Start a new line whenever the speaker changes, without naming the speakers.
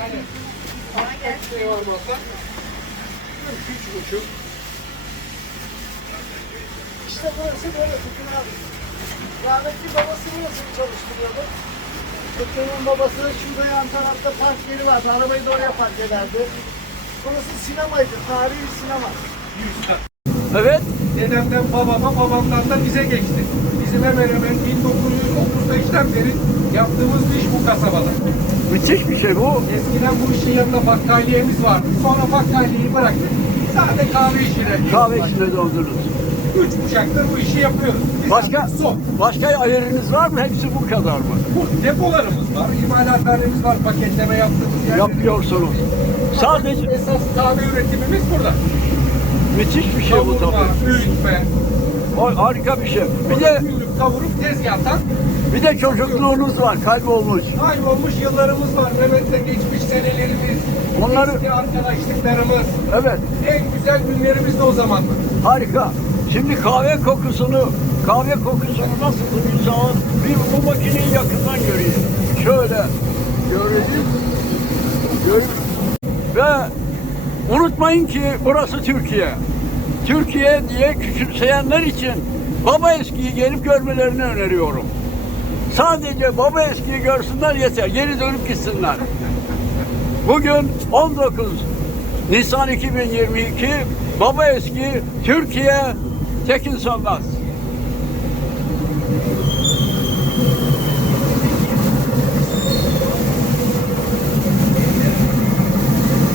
Yani bir şey olmazsa üç.
İşte burası böyle Fıkın abi. Rahmetli babasını nasıl çalıştırıyordu? Fıkın'ın babası şurada yan tarafta park yeri vardı. Arabayı da oraya park ederdi. Burası sinemaydı. Tarihi sinema.
Evet.
Dedemden babama, babamdan da bize geçti. Bizim hemen hemen 1935'ten beri yaptığımız iş bu kasabada.
Müthiş bir şey bu.
Eskiden bu işin yanında bakkaliyemiz vardı. Sonra bakkaliyeyi bıraktık. Sadece kahve işine.
Kahve içinde dondunuz.
Üç buçaktır bu işi yapıyoruz. Biz
Başka
artık son.
başka ayarınız var mı? Hepsi bu kadar mı?
Bu depolarımız var, imalathanemiz var, paketleme yaptığımız yerlerimiz
Yapıyorsunuz. Sadece
Esas kahve üretimimiz burada.
Müthiş bir şey bu tabii.
öğütme,
harika bir şey. Bir de
günlük kavurup tezgahtan
bir de çocukluğunuz var, kaybolmuş.
kaybolmuş yıllarımız var. Mehmet'le geçmiş senelerimiz,
Onları-
eski arkadaşlıklarımız,
Evet,
en güzel günlerimiz de o zamanlar.
harika. Şimdi kahve kokusunu, kahve kokusunu nasıl duyacağız? Bir bu makineyi yakından göreyim. Şöyle göreyim. Göreyim. Ve unutmayın ki burası Türkiye. Türkiye diye küçümseyenler için baba eskiyi gelip görmelerini öneriyorum. Sadece baba eskiyi görsünler yeter. Geri dönüp gitsinler. Bugün 19 Nisan 2022 Baba Eski Türkiye Tekin Sönmez.